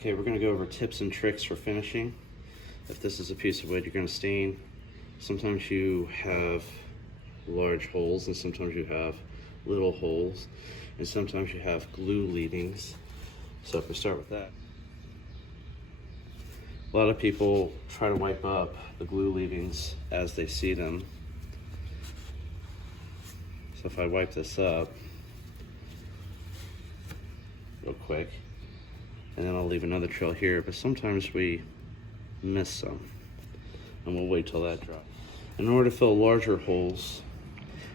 Okay, we're gonna go over tips and tricks for finishing. If this is a piece of wood you're gonna stain, sometimes you have large holes and sometimes you have little holes and sometimes you have glue leavings. So if we start with that, a lot of people try to wipe up the glue leavings as they see them. So if I wipe this up real quick, and then I'll leave another trail here, but sometimes we miss some, and we'll wait till that dries. In order to fill larger holes,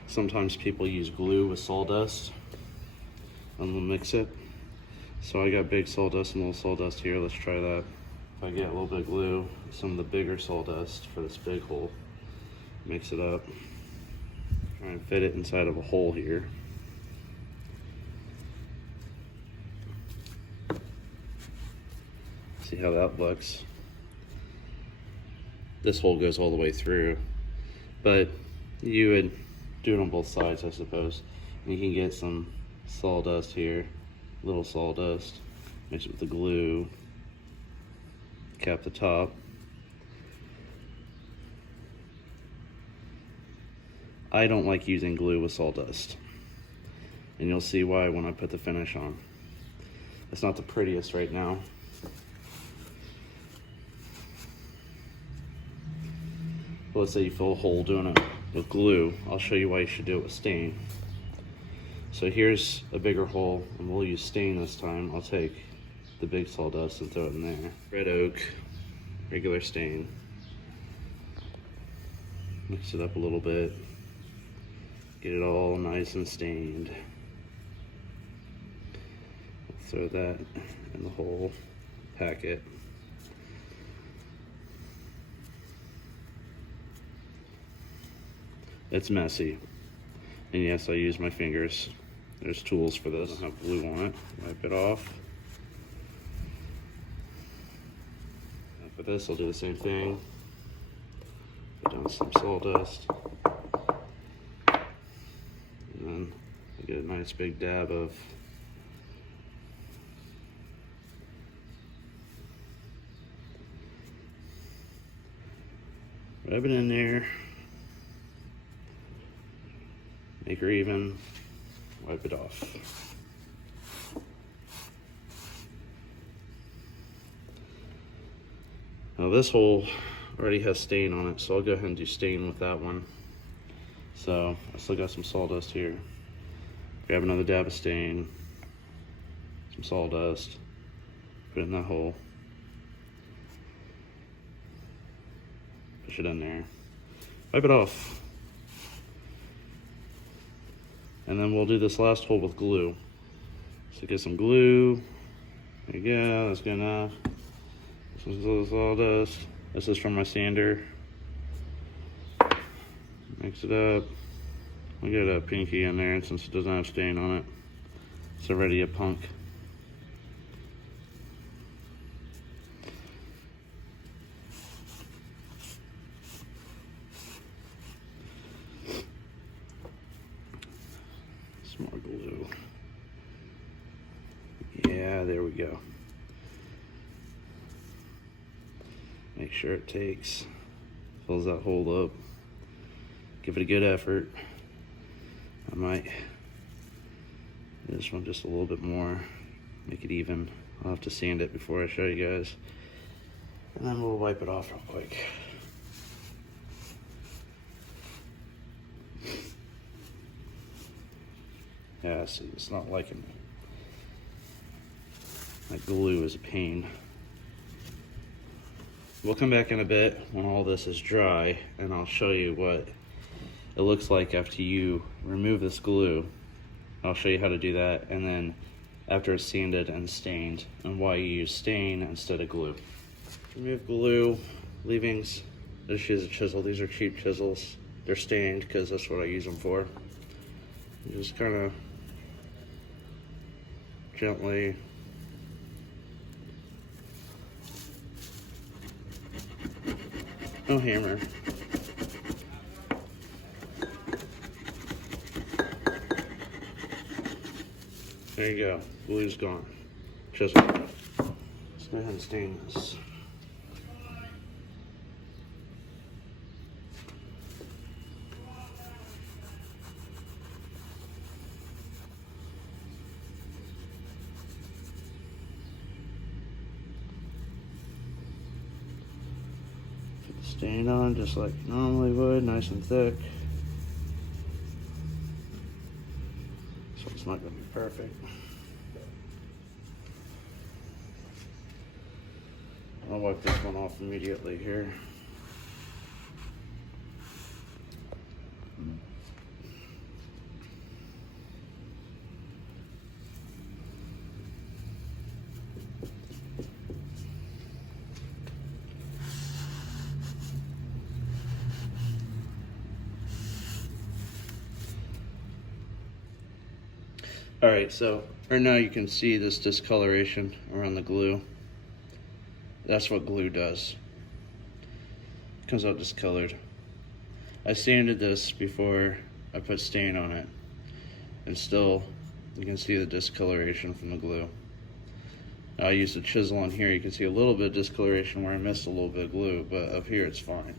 sometimes people use glue with sawdust, and we'll mix it. So I got big sawdust and little sawdust here, let's try that. If I get a little bit of glue, some of the bigger sawdust for this big hole, mix it up, try and fit it inside of a hole here. See how that looks. This hole goes all the way through, but you would do it on both sides, I suppose. And you can get some sawdust here, little sawdust, mix it with the glue, cap the top. I don't like using glue with sawdust, and you'll see why when I put the finish on. It's not the prettiest right now. But let's say you fill a hole doing it with glue. I'll show you why you should do it with stain. So here's a bigger hole, and we'll use stain this time. I'll take the big sawdust and throw it in there. Red oak, regular stain. Mix it up a little bit. Get it all nice and stained. Throw that in the whole packet. It's messy, and yes, I use my fingers. There's tools for this. I don't have glue on it. Wipe it off. For this, I'll do the same thing. Put down some sawdust, and then I get a nice big dab of rub it in there. Make her even, wipe it off. Now this hole already has stain on it, so I'll go ahead and do stain with that one. So I still got some sawdust here. Grab another dab of stain, some sawdust, put it in that hole. Push it in there, wipe it off. And then we'll do this last hole with glue. So get some glue. There you go, that's good enough. This is little sawdust. This is from my sander. Mix it up. I'll get a pinky in there, and since it doesn't have stain on it, it's already a punk. Some more glue. Yeah, there we go. Make sure it fills that hole up. Give it a good effort. I might do this one just a little bit more, make it even. I'll have to sand it before I show you guys. And then we'll wipe it off real quick. Yeah, see, it's not liking me. That glue is a pain. We'll come back in a bit when all this is dry, and I'll show you what it looks like after you remove this glue. I'll show you how to do that, and then after it's sanded and stained, and why you use stain instead of glue. Remove glue leavings. Just use a chisel. These are cheap chisels. They're stained because that's what I use them for. You just kind of gently no hammer. There you go. Glue's gone. Chisel. go ahead and stain this. Put the stain on just like you normally would, nice and thick. So it's not going to be perfect. I'll wipe this one off immediately here. All right, so right now you can see this discoloration around the glue. That's what glue does. It comes out discolored. I sanded this before I put stain on it, and still you can see the discoloration from the glue. I used a chisel on here. You can see a little bit of discoloration where I missed a little bit of glue, but up here it's fine.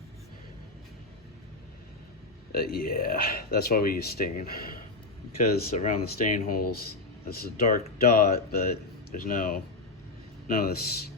Yeah, that's why we use stain. Because around the stain holes, it's a dark dot, but there's none of this